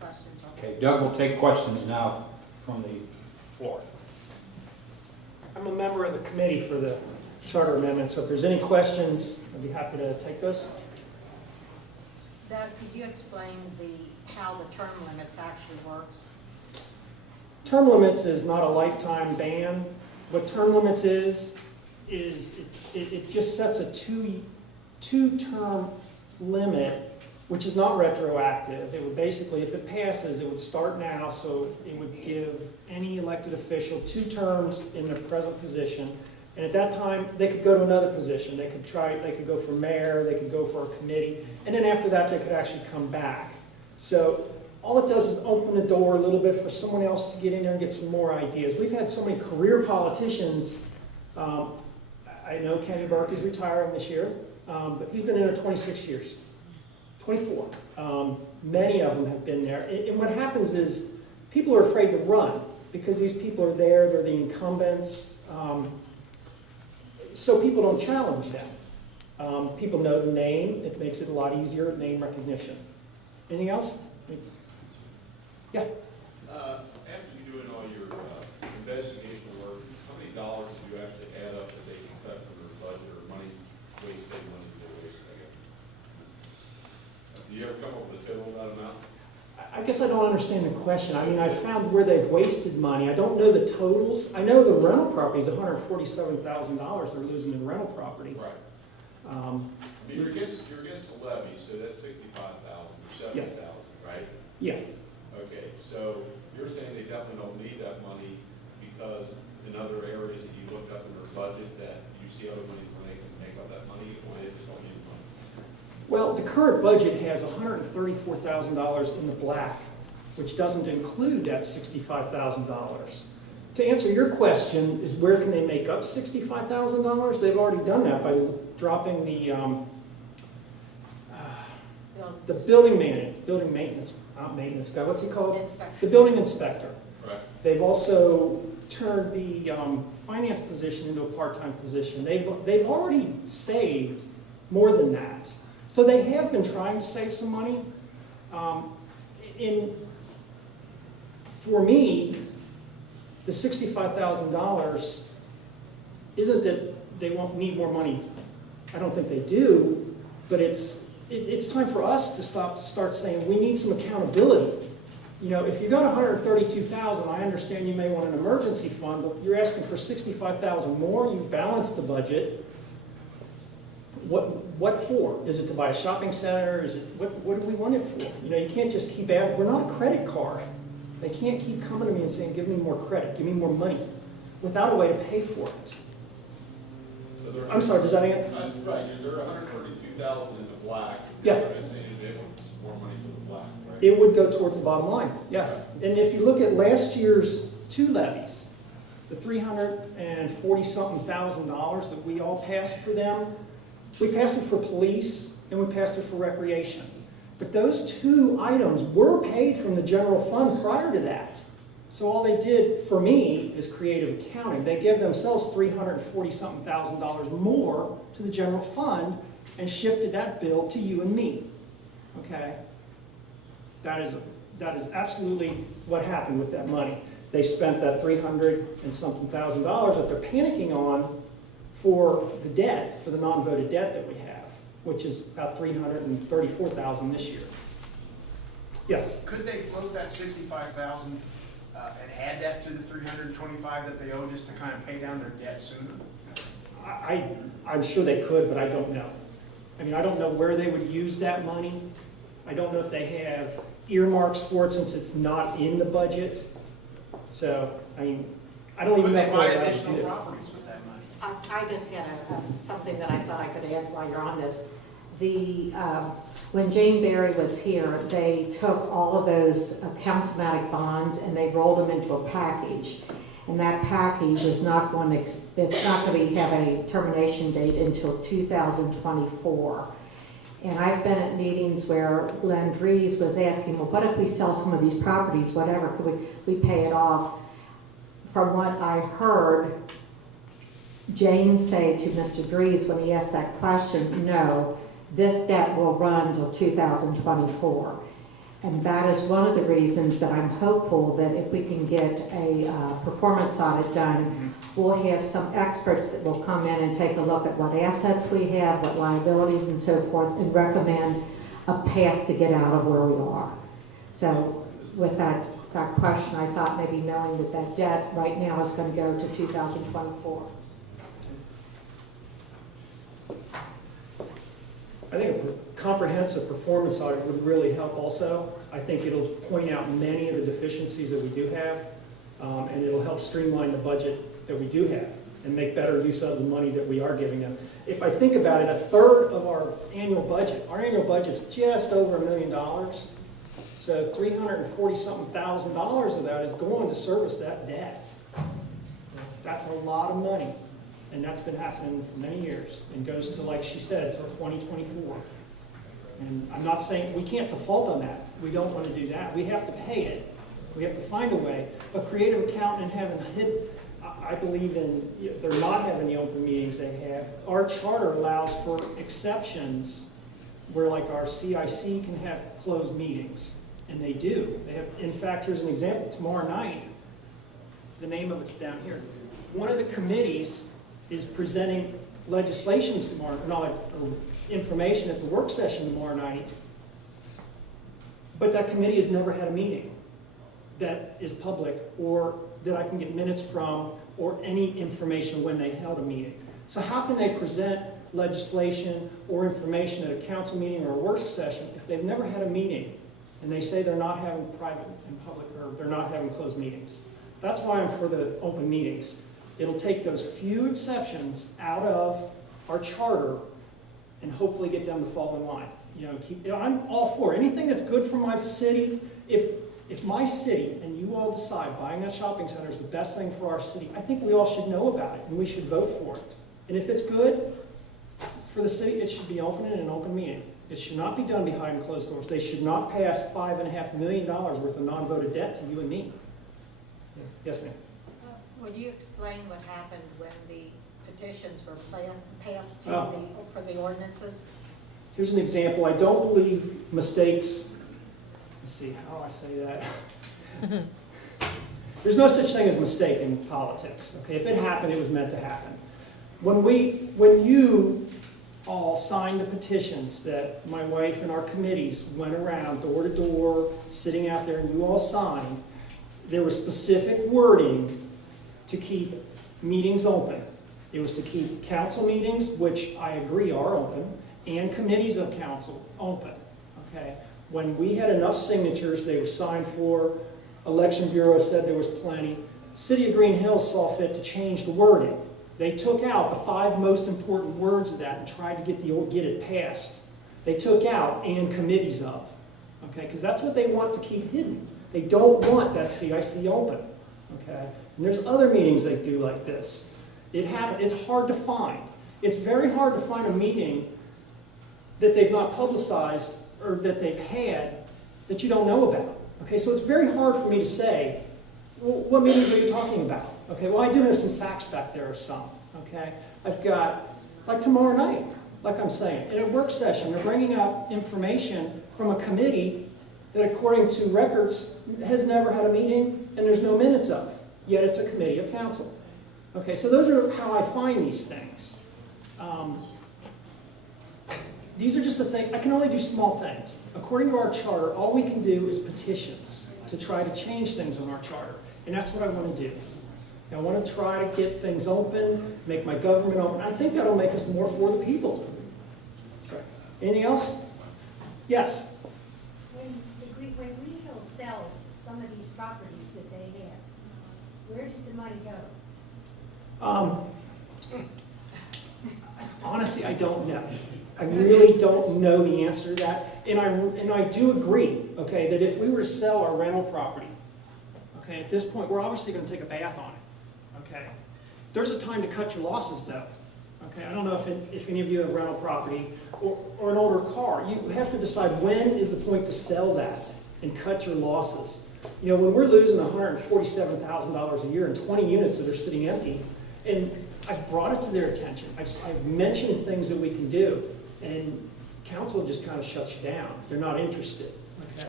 questions on Okay, Doug will take questions now from the floor. I'm a member of the committee for the charter amendment, so if there's any questions, I'd be happy to take those. Doug, could you explain how the term limits actually works? Term limits is not a lifetime ban. What term limits is it just sets a two-term limit, which is not retroactive. It would basically, if it passes, it would start now, so it would give any elected official 2 terms in their present position. And at that time, they could go to another position. They could go for mayor, they could go for a committee, and then after that, they could actually come back. So all it does is open the door a little bit for someone else to get in there and get some more ideas. We've had so many career politicians. I know Kenny Burke is retiring this year, but he's been in there 26 years, 24. Many of them have been there. And what happens is people are afraid to run because these people are there, they're the incumbents. So people don't challenge them. People know the name. It makes it a lot easier, name recognition. Anything else? Yeah? After you're doing all your investigation work, how many dollars do you have to add up that they can cut from their budget or money wasted, money they waste, I guess? Do you ever come up with a total of that amount? I guess I don't understand the question. I mean, I found where they've wasted money. I don't know the totals. I know the rental property is $147,000 they're losing in rental property. Right. I mean, you're against the levy, so that's $65,000 or $70,000, Yes. right? Yeah. Okay, so you're saying they definitely don't need that money because in other areas that you looked up in their budget that you see other monies where they can make up that money, or they just don't need the money? Well, the current budget has $134,000 in the black, which doesn't include that $65,000. To answer your question, is where can they make up $65,000? They've already done that by dropping the building maintenance, not maintenance guy, what's he called? Inspector. The building inspector. Right. They've also turned the finance position into a part-time position. They've already saved more than that. So they have been trying to save some money. For me, the $65,000 isn't that they won't need more money. I don't think they do, but it's time for us to start saying we need some accountability. You know, if you got $132,000, I understand you may want an emergency fund, but you're asking for $65,000 more. You've balanced the budget. What for? Is it to buy a shopping center? Is it what do we want it for? You know, you can't just keep adding. We're not a credit card. They can't keep coming to me and saying, "Give me more credit, give me more money," without a way to pay for it. So I'm sorry. Does that answer? right, they're $132,000 in the black. Yes. You're saying they want more money for the black, right? It would go towards the bottom line. Yes. And if you look at last year's 2 levies, the $340-something thousand that we all passed for them. We passed it for police, and we passed it for recreation. But those 2 items were paid from the general fund prior to that. So all they did for me is creative accounting. They gave themselves $340-something thousand more to the general fund and shifted that bill to you and me. Okay? That is absolutely what happened with that money. They spent that $300-something thousand that they're panicking on for the debt, for the non-voted debt that we have, which is about $334,000 this year. Yes? Could they float that $65,000 and add that to the $325,000 that they owe just to kind of pay down their debt sooner? I'm sure they could, but I don't know. I mean, I don't know where they would use that money. I don't know if they have earmarks for it since it's not in the budget. So, I mean, I don't even know if Could they buy they're allowed to additional do it. properties with that money? I just had something that I thought I could add while you're on this. When Jane Berry was here, they took all of those count-o-matic bonds and they rolled them into a package. And that package is not going to, it's not going to have a termination date until 2024. And I've been at meetings where Len Dries was asking, well, what if we sell some of these properties, whatever, could we pay it off? From what I heard Jane say to Mr. Dries when he asked that question, no, this debt will run until 2024. And that is one of the reasons that I'm hopeful that if we can get a performance audit done, we'll have some experts that will come in and take a look at what assets we have, what liabilities and so forth, and recommend a path to get out of where we are. So with that question, I thought maybe knowing that that debt right now is going to go to 2024. I think a comprehensive performance audit would really help also. I think it'll point out many of the deficiencies that we do have, and it'll help streamline the budget that we do have and make better use of the money that we are giving them. If I think about it, a third of our annual budget's just over $1 million. So $340-something thousand of that is going to service that debt. That's a lot of money. And that's been happening for many years and goes to, like she said, until 2024. And I'm not saying we can't default on that. We don't want to do that. We have to pay it. We have to find a way. A creative accountant having I believe in, they're not having the open meetings they have. Our charter allows for exceptions where like our CIC can have closed meetings. And they do. They have, in fact, here's an example. Tomorrow night, the name of it's down here. One of the committees is presenting legislation tomorrow, or information at the work session tomorrow night, but that committee has never had a meeting that is public or that I can get minutes from or any information when they held a meeting. So how can they present legislation or information at a council meeting or a work session if they've never had a meeting and they say they're not having private and public, or they're not having closed meetings? That's why I'm for the open meetings. It'll take those few exceptions out of our charter and hopefully get them to fall in line. I'm all for it. Anything that's good for my city. If my city and you all decide buying that shopping center is the best thing for our city, I think we all should know about it and we should vote for it. And if it's good for the city, it should be open in an open meeting. It should not be done behind closed doors. They should not pass $5.5 million worth of non-voted debt to you and me. Yes, ma'am. Would you explain what happened when the petitions were passed to for the ordinances? Here's an example. I don't believe mistakes, let's see, how do I say that? There's no such thing as a mistake in politics. Okay, if it happened, it was meant to happen. When you all signed the petitions that my wife and our committees went around door to door, sitting out there, and you all signed, there was specific wording to keep meetings open. It was to keep council meetings, which I agree are open, and committees of council open. Okay. When we had enough signatures, they were signed for. Election Bureau said there was plenty. City of Greenhills saw fit to change the wording. They took out the 5 most important words of that and tried to get it passed. They took out "and committees of," okay, because that's what they want to keep hidden. They don't want that CIC open, okay. And there's other meetings they do like this. It's hard to find. It's very hard to find a meeting that they've not publicized or that they've had that you don't know about. Okay, so it's very hard for me to say, well, what meetings are you talking about? Okay, well, I do have some facts back there of some. Okay, I've got, like tomorrow night, like I'm saying, in a work session, they're bringing up information from a committee that, according to records, has never had a meeting and there's no minutes of. Yet it's a committee of council. Okay, so those are how I find these things. These are just the thing. I can only do small things. According to our charter, all we can do is petitions to try to change things on our charter. And that's what I want to do. I want to try to get things open, make my government open. I think that'll make us more for the people. Anything else? Yes? When Greenhills sells some of these properties that they have, where does the money go? Honestly, I don't know. I really don't know the answer to that. And I do agree, okay, that if we were to sell our rental property, okay, at this point, we're obviously going to take a bath on it, okay. There's a time to cut your losses, though. Okay, I don't know if any of you have rental property or an older car. You have to decide when is the point to sell that and cut your losses. You know, when we're losing $147,000 a year in 20 units that are sitting empty, and I've brought it to their attention. I've mentioned things that we can do, and council just kind of shuts you down. They're not interested.